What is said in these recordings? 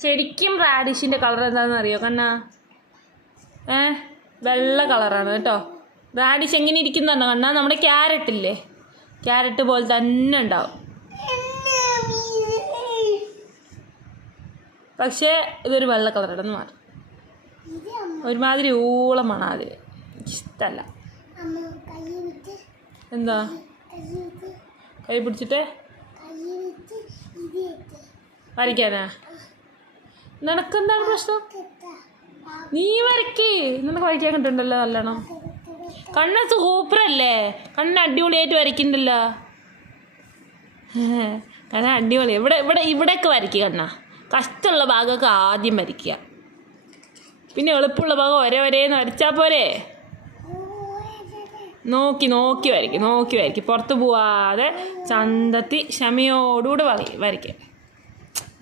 ശരിക്കും റാഡിഷിൻ്റെ കളർ എന്താണെന്ന് അറിയോ കണ്ണാ? വെള്ള കളറാണ് കേട്ടോ. റാഡിഷ് എങ്ങനെ ഇരിക്കുന്നതാണ് കണ്ണാ? നമ്മുടെ ക്യാരറ്റ് ഇല്ലേ, ക്യാരറ്റ് പോലെ തന്നെ ഉണ്ടാവും. പക്ഷേ ഇതൊരു വെള്ള കളറാണെന്ന് മാറും. ഒരുമാതിരി ഊളമാണ് അതിൽ, ഇഷ്ടമല്ല. എന്താ കൈ പിടിച്ചിട്ട് വരയ്ക്കാനാ? നിനക്കെന്താണ് പ്രശ്നം? നീ വരയ്ക്ക്, നിനക്ക് വരയ്ക്കാൻ കിട്ടുന്നുണ്ടല്ലോ നല്ലോണം. കണ്ണ സൂപ്പറല്ലേ, കണ്ണ അടിപൊളിയായിട്ട് വരയ്ക്കുന്നുണ്ടല്ലോ. കണ്ണ അടിപൊളി. ഇവിടെയൊക്കെ വരയ്ക്കുക കണ്ണ. കഷ്ടമുള്ള ഭാഗമൊക്കെ ആദ്യം വരയ്ക്കുക, പിന്നെ എളുപ്പമുള്ള ഭാഗം ഒരേന്ന് വരച്ചാൽ പോരെ. നോക്കി വരയ്ക്കും. പുറത്ത് പോവാതെ ചന്തത്തി ക്ഷമയോടുകൂടെ വരയ്ക്കുക.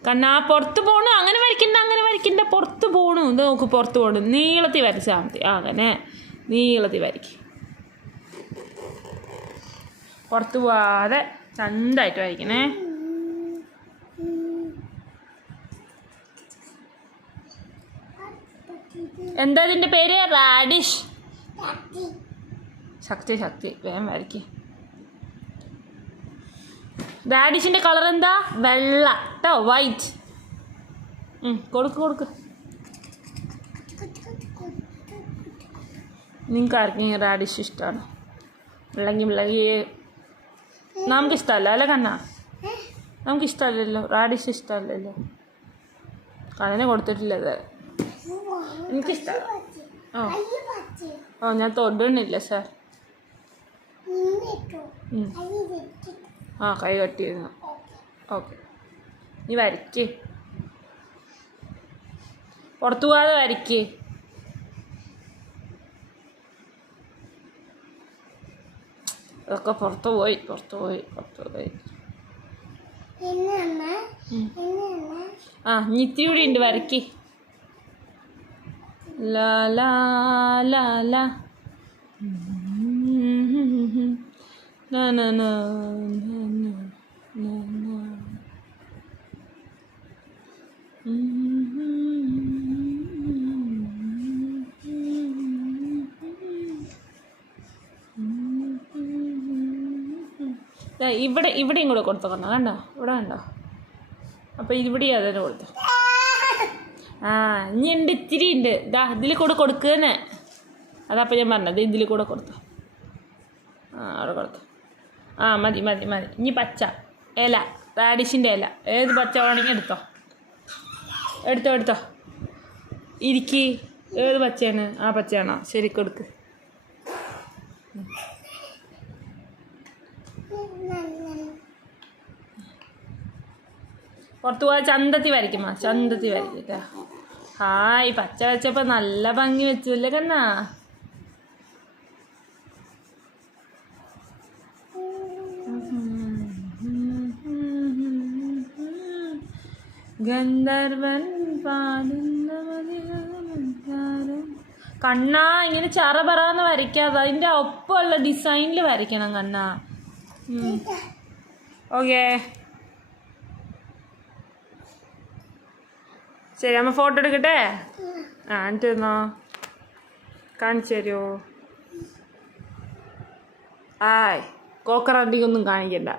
കണ്ണാ പുറത്ത് പോണു, അങ്ങനെ വരയ്ക്കണ്ട, പുറത്ത് പോണു. ഇത് നോക്ക്, പുറത്ത് പോണു. നീളത്തിൽ വരച്ചാൽ മതി. അങ്ങനെ നീളത്തിൽ വരയ്ക്കും. പുറത്ത് പോവാതെ ചന്തമായിട്ട് വരയ്ക്കണേ. എന്താ ഇതിൻ്റെ പേര്? റാഡിഷ്. ശക്തി വേഗം വരയ്ക്ക്. റാഡിഷിൻ്റെ കളർ എന്താ? വെള്ള കേട്ടോ, വൈറ്റ്. കൊടുക്ക്. നിങ്ങൾക്ക് ആർക്കെങ്കിലും റാഡിഷ് ഇഷ്ടമാണ്? ഇല്ലെങ്കിൽ നമുക്കിഷ്ടമല്ല അല്ലേ കണ്ണാ? നമുക്കിഷ്ടമല്ലല്ലോ, റാഡിഷ് ഇഷ്ടമല്ലല്ലോ. കണ്ണനെ കൊടുത്തിട്ടില്ല ഇത്. എനിക്കിഷ്ടമാണ്. ഞാൻ തൊടുന്നില്ല സാർ. കൈ കട്ടിയിരുന്നു. ഓക്കെ, നീ വരയ്ക്ക്. പുറത്തു പോകാതെ വരയ്ക്ക്. അതൊക്കെ പുറത്തു പോയി. ഇനി ഇത്തിരി കൂടി ഉണ്ട്, വരയ്ക്ക്. ലാ ലാ ലാ ലാ na na na na na na. ഇവിടെയും കൂടെ കൊടുത്തോ കണ്ടോ, ഇവിടെ കണ്ടോ? അപ്പോൾ ഇവിടെയും അതിന് കൊടുത്തു. ഇനി ഉണ്ട്, ഇത്തിരി ഉണ്ട്. ഇതിൽ കൂടെ കൊടുക്കുന്നേ. അതപ്പോൾ ഞാൻ പറഞ്ഞത്, ഇതിൽ കൂടെ കൊടുത്തു. അവിടെ കൊടുത്തു. മതി. ഇനി പച്ച ഇല, റാഡിഷിൻ്റെ ഇല. ഏത് പച്ച വേണമെങ്കിൽ എടുത്തോ. ഇരിക്കി. ഏത് പച്ചയാണ്? പച്ചയാണോ? ശരി, കൊടുക്ക്. പുറത്തു പോയാൽ ചന്തത്തി വരയ്ക്കട്ടാ. ഹായ്, പച്ച വെച്ചപ്പോൾ നല്ല ഭംഗി വെച്ചു അല്ലേ കണ്ണാ? ഗന്ധർവൻ പാടുന്ന കണ്ണാ, ഇങ്ങനെ ചറപറാന്ന് വരയ്ക്കാതെ അതിൻ്റെ ഒപ്പമുള്ള ഡിസൈനിൽ വരയ്ക്കണം കണ്ണാ. ഓക്കെ, ശരി. അമ്മ ഫോട്ടോ എടുക്കട്ടെ? എന്നിട്ട് കാണിച്ചു തരുമോ? കോക്കറണ്ടിക്കൊന്നും കാണിക്കണ്ട.